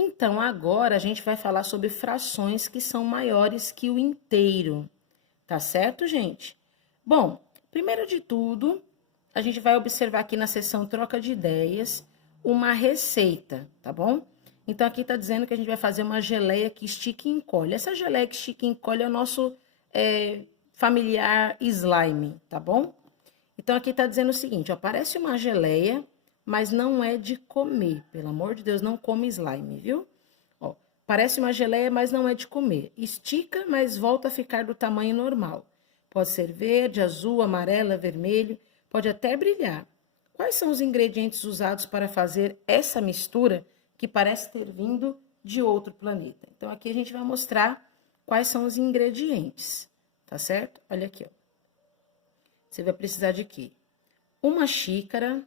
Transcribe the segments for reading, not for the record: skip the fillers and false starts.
Então, agora a gente vai falar sobre frações que são maiores que o inteiro, tá certo, gente? Bom, primeiro de tudo, a gente vai observar aqui na seção troca de ideias uma receita, tá bom? Então, aqui tá dizendo que a gente vai fazer uma geleia que estica e encolhe. Essa geleia que estica e encolhe é o nosso familiar slime, tá bom? Então, aqui tá dizendo o seguinte, ó, parece uma geleia, mas não é de comer. Pelo amor de Deus, não come slime, viu? Ó, parece uma geleia, mas não é de comer. Estica, mas volta a ficar do tamanho normal. Pode ser verde, azul, amarela, vermelho, pode até brilhar. Quais são os ingredientes usados para fazer essa mistura que parece ter vindo de outro planeta? Então, aqui a gente vai mostrar quais são os ingredientes, tá certo? Olha aqui, ó. Você vai precisar de quê? Uma xícara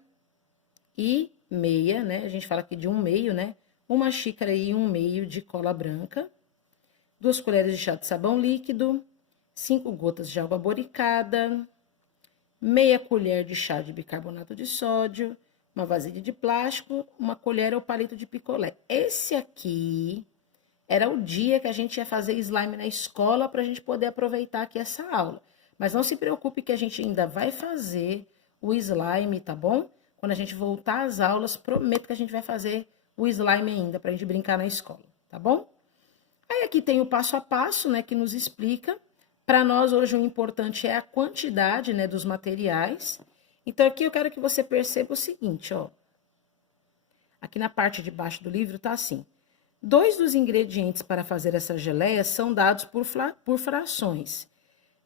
e meia, né? A gente fala aqui de 1/2, né? Uma xícara e 1/2 de cola branca, 2 colheres de chá de sabão líquido, 5 gotas de água boricada, meia colher de chá de bicarbonato de sódio, uma vasilha de plástico, uma colher ou palito de picolé. Esse aqui era o dia que a gente ia fazer slime na escola para a gente poder aproveitar aqui essa aula. Mas não se preocupe que a gente ainda vai fazer o slime, tá bom? Quando a gente voltar às aulas, prometo que a gente vai fazer o slime ainda, pra gente brincar na escola, tá bom? Aí aqui tem o passo a passo, né, que nos explica. Para nós, hoje, o importante é a quantidade, né, dos materiais. Então, aqui eu quero que você perceba o seguinte, ó. Aqui na parte de baixo do livro tá assim. 2 dos ingredientes para fazer essa geleia são dados por frações.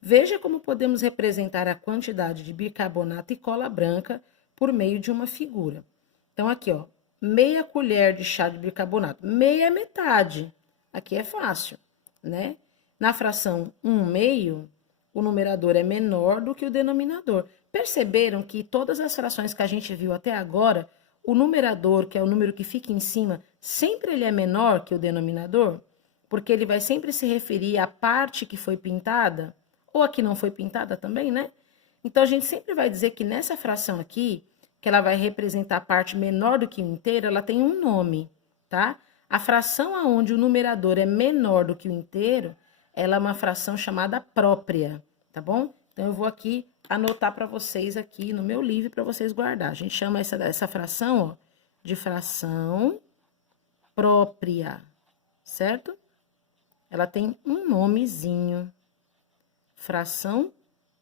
Veja como podemos representar a quantidade de bicarbonato e cola branca por meio de uma figura. Então, aqui, ó, meia colher de chá de bicarbonato, meia é metade. Aqui é fácil, né? Na fração 1/2, o numerador é menor do que o denominador. Perceberam que todas as frações que a gente viu até agora, o numerador, que é o número que fica em cima, sempre ele é menor que o denominador? Porque ele vai sempre se referir à parte que foi pintada, ou a que não foi pintada também, né? Então, a gente sempre vai dizer que nessa fração aqui, que ela vai representar a parte menor do que o inteiro, ela tem um nome, tá? A fração aonde o numerador é menor do que o inteiro, ela é uma fração chamada própria, tá bom? Então, eu vou aqui anotar para vocês aqui no meu livro para vocês guardar. A gente chama essa fração, ó, de fração própria, certo? Ela tem um nomezinho, fração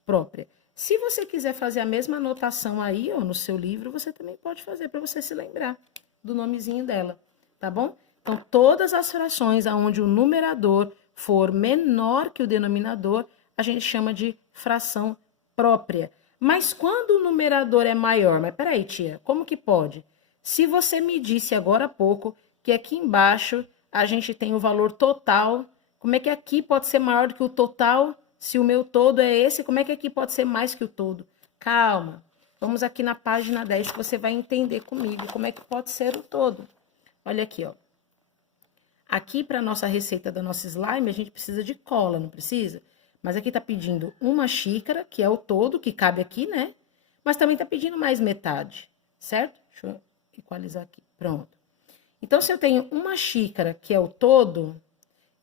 própria. Se você quiser fazer a mesma anotação aí, ó, no seu livro, você também pode fazer para você se lembrar do nomezinho dela, tá bom? Então, todas as frações onde o numerador for menor que o denominador, a gente chama de fração própria. Mas quando o numerador é maior, mas peraí, tia, como que pode? Se você me disse agora há pouco que aqui embaixo a gente tem o valor total, como é que aqui pode ser maior do que o total? Se o meu todo é esse, como é que aqui pode ser mais que o todo? Calma, vamos aqui na página 10 que você vai entender comigo como é que pode ser o todo. Olha aqui, ó. Aqui, para a nossa receita da nossa slime, a gente precisa de cola, não precisa? Mas aqui tá pedindo uma xícara, que é o todo, que cabe aqui, né? Mas também tá pedindo mais metade, certo? Deixa eu equalizar aqui, pronto. Então, se eu tenho uma xícara, que é o todo,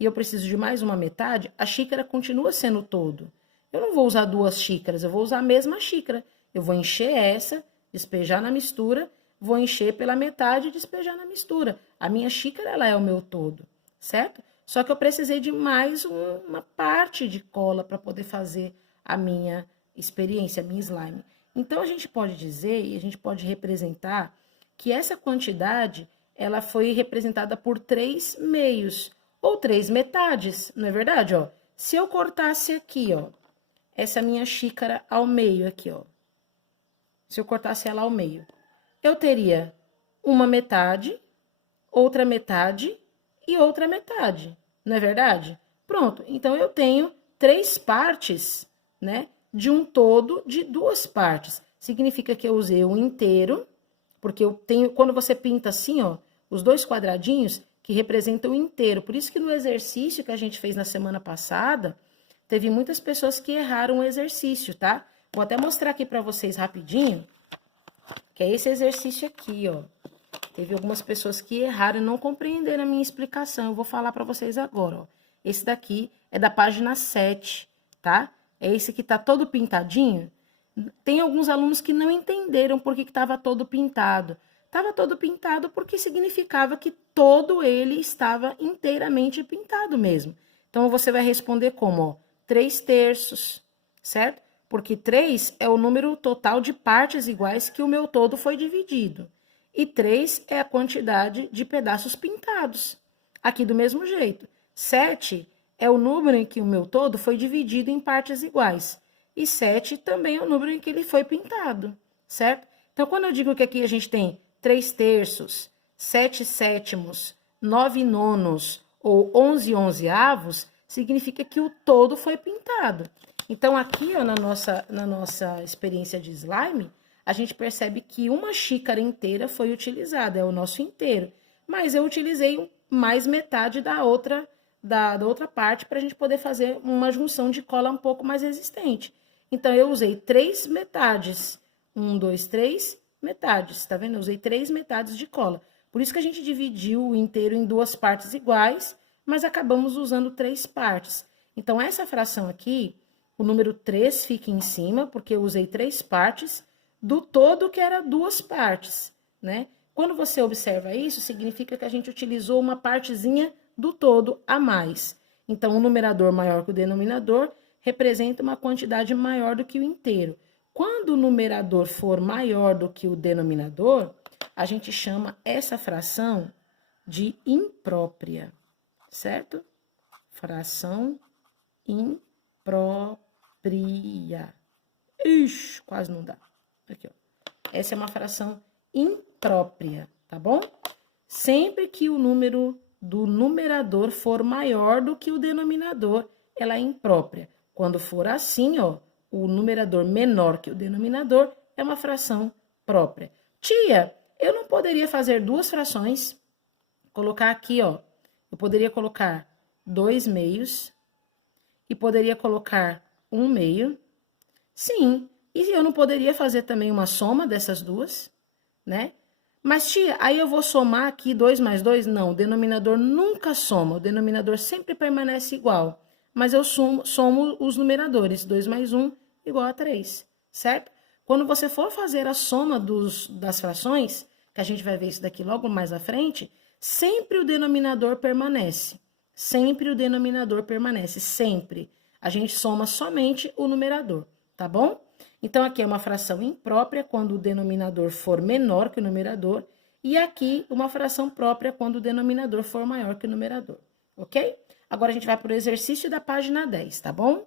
e eu preciso de mais uma metade, a xícara continua sendo o todo. Eu não vou usar 2 xícaras, eu vou usar a mesma xícara. Eu vou encher essa, despejar na mistura, vou encher pela metade e despejar na mistura. A minha xícara, ela é o meu todo, certo? Só que eu precisei de mais uma parte de cola para poder fazer a minha experiência, a minha slime. Então, a gente pode dizer e a gente pode representar que essa quantidade, ela foi representada por 3 meios, ou 3 metades, não é verdade, ó? Se eu cortasse aqui, ó, essa minha xícara ao meio aqui, ó. Se eu cortasse ela ao meio, eu teria uma metade, outra metade e outra metade, não é verdade? Pronto, então eu tenho 3 partes, né, de um todo de 2 partes. Significa que eu usei o inteiro, porque eu tenho, quando você pinta assim, ó, os 2 quadradinhos que representam o inteiro. Por isso que no exercício que a gente fez na semana passada, teve muitas pessoas que erraram o exercício, tá? Vou até mostrar aqui para vocês rapidinho, que é esse exercício aqui, ó. Teve algumas pessoas que erraram e não compreenderam a minha explicação. Eu vou falar para vocês agora, ó. Esse daqui é da página 7, tá? É esse que tá todo pintadinho. Tem alguns alunos que não entenderam por que estava todo pintado. Estava todo pintado porque significava que todo ele estava inteiramente pintado mesmo. Então, você vai responder como, ó, 3/3, certo? Porque 3 é o número total de partes iguais que o meu todo foi dividido. E 3 é a quantidade de pedaços pintados. Aqui do mesmo jeito. 7 é o número em que o meu todo foi dividido em partes iguais. E 7 também é o número em que ele foi pintado, certo? Então, quando eu digo que aqui a gente tem 3/3, 7/7, 9/9 ou 11/11, significa que o todo foi pintado. Então, aqui, ó, na nossa experiência de slime, a gente percebe que uma xícara inteira foi utilizada, é o nosso inteiro. Mas eu utilizei mais metade da outra parte para a gente poder fazer uma junção de cola um pouco mais resistente. Então, eu usei 3 metades. 1, 2, 3 metades, tá vendo? Eu usei 3 metades de cola. Por isso que a gente dividiu o inteiro em 2 partes iguais, mas acabamos usando 3 partes. Então, essa fração aqui, o número 3 fica em cima, porque eu usei 3 partes do todo que era 2 partes, né? Quando você observa isso, significa que a gente utilizou uma partezinha do todo a mais. Então, o numerador maior que o denominador representa uma quantidade maior do que o inteiro. Quando o numerador for maior do que o denominador, a gente chama essa fração de imprópria, certo? Fração imprópria. Ixi, quase não dá. Aqui, ó. Essa é uma fração imprópria, tá bom? Sempre que o número do numerador for maior do que o denominador, ela é imprópria. Quando for assim, ó, o numerador menor que o denominador é uma fração própria. Tia, eu não poderia fazer 2 frações? Colocar aqui, ó, eu poderia colocar 2/2 e poderia colocar 1/2. Sim, e eu não poderia fazer também uma soma dessas duas, né? Mas, tia, aí eu vou somar aqui 2 mais 2? Não, o denominador nunca soma, o denominador sempre permanece igual. Mas eu somo os numeradores, 2 mais 1 igual a 3, certo? Quando você for fazer a soma das frações, que a gente vai ver isso daqui logo mais à frente, sempre o denominador permanece. Sempre o denominador permanece, sempre. A gente soma somente o numerador, tá bom? Então, aqui é uma fração imprópria quando o denominador for menor que o numerador, e aqui uma fração própria quando o denominador for maior que o numerador, ok? Agora, a gente vai para o exercício da página 10, tá bom?